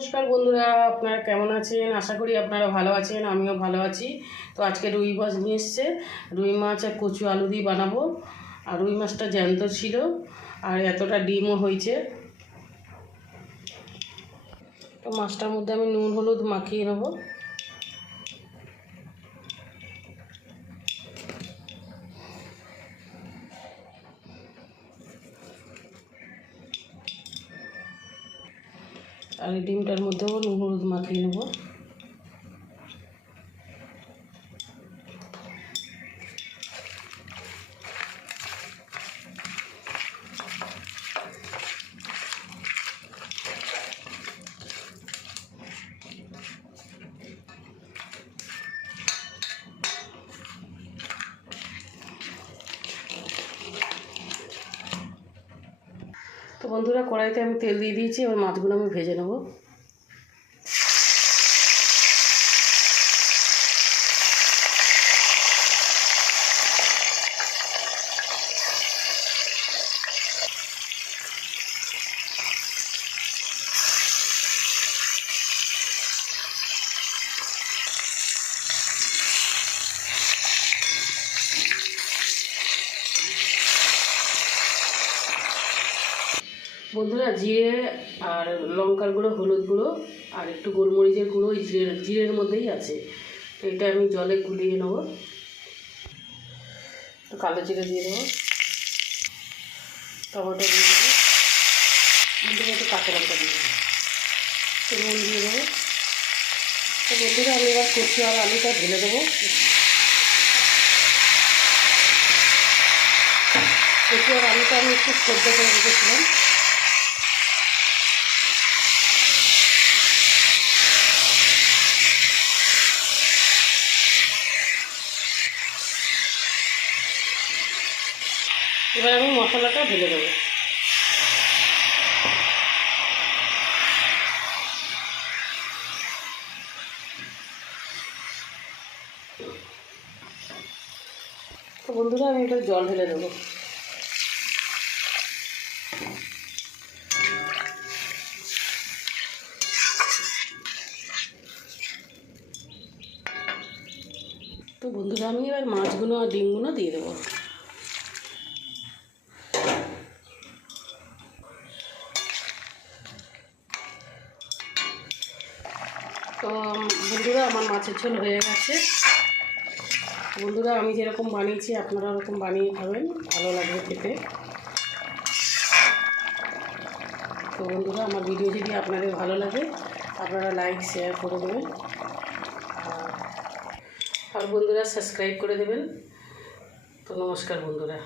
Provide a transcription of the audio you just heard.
নমস্কার বন্ধুরা, আপনারা কেমন আছেন? আশা করি আপনারা ভালো আছেন, আমিও ভালো আছি। তো আজকে রুই মাছ নিয়ে এসছে, রুই মাছ আর কচু আলু দিয়ে বানাবো। আর রুই মাছটা জ্যান্ত ছিল আর এতটা ডিমও হয়েছে। তো মাছটার মধ্যে আমি নুন হলুদ মাখিয়ে নেবো। আর এই ডিমটার মধ্যেও নুন হলুদ মাখিয়ে নেবো। তো বন্ধুরা, কড়াইতে আমি তেল দিয়ে দিয়েছি, এবার মাছগুলো আমি ভেজে নেবো। বন্ধুরা, জিরে আর লঙ্কার গুঁড়ো, হলুদ গুঁড়ো আর একটু গোলমরিচের গুঁড়ো ওই জিরের মধ্যেই আছে। তো এটা আমি জলে গুলিয়ে নেব। তো কালো জিরে দিয়ে দেবো, টমেটো দিয়ে দেবো, একটু কাঁচা লঙ্কা দিয়ে দেবো, তো নুন দিয়ে দেবো। তো বন্ধুরা, আমি এবার কচু আর আলুটা ঢেলে দেবো। কচু আর আলুটা আমি একটু সেদ্ধ করে রেখেছিলাম। এবার আমি মশলাটা ঢেলে দেবো। তো বন্ধুরা, আমি এবার জল ঢেলে দেবো। তো বন্ধুরা, আমি এবার মাছগুলো আর ডিমগুলো দিয়ে দেবো। তো বন্ধুরা, আমার মাছের ঝোল হয়ে গেছে। বন্ধুরা, আমি যেরকম বানিয়েছি আপনারা ওরকম বানিয়ে খাবেন, ভালো লাগবে খেতে। তো বন্ধুরা, আমার ভিডিও যদি আপনাদের ভালো লাগে আপনারা লাইক শেয়ার করে দেবেন, আর বন্ধুরা সাবস্ক্রাইব করে দেবেন। তো নমস্কার বন্ধুরা।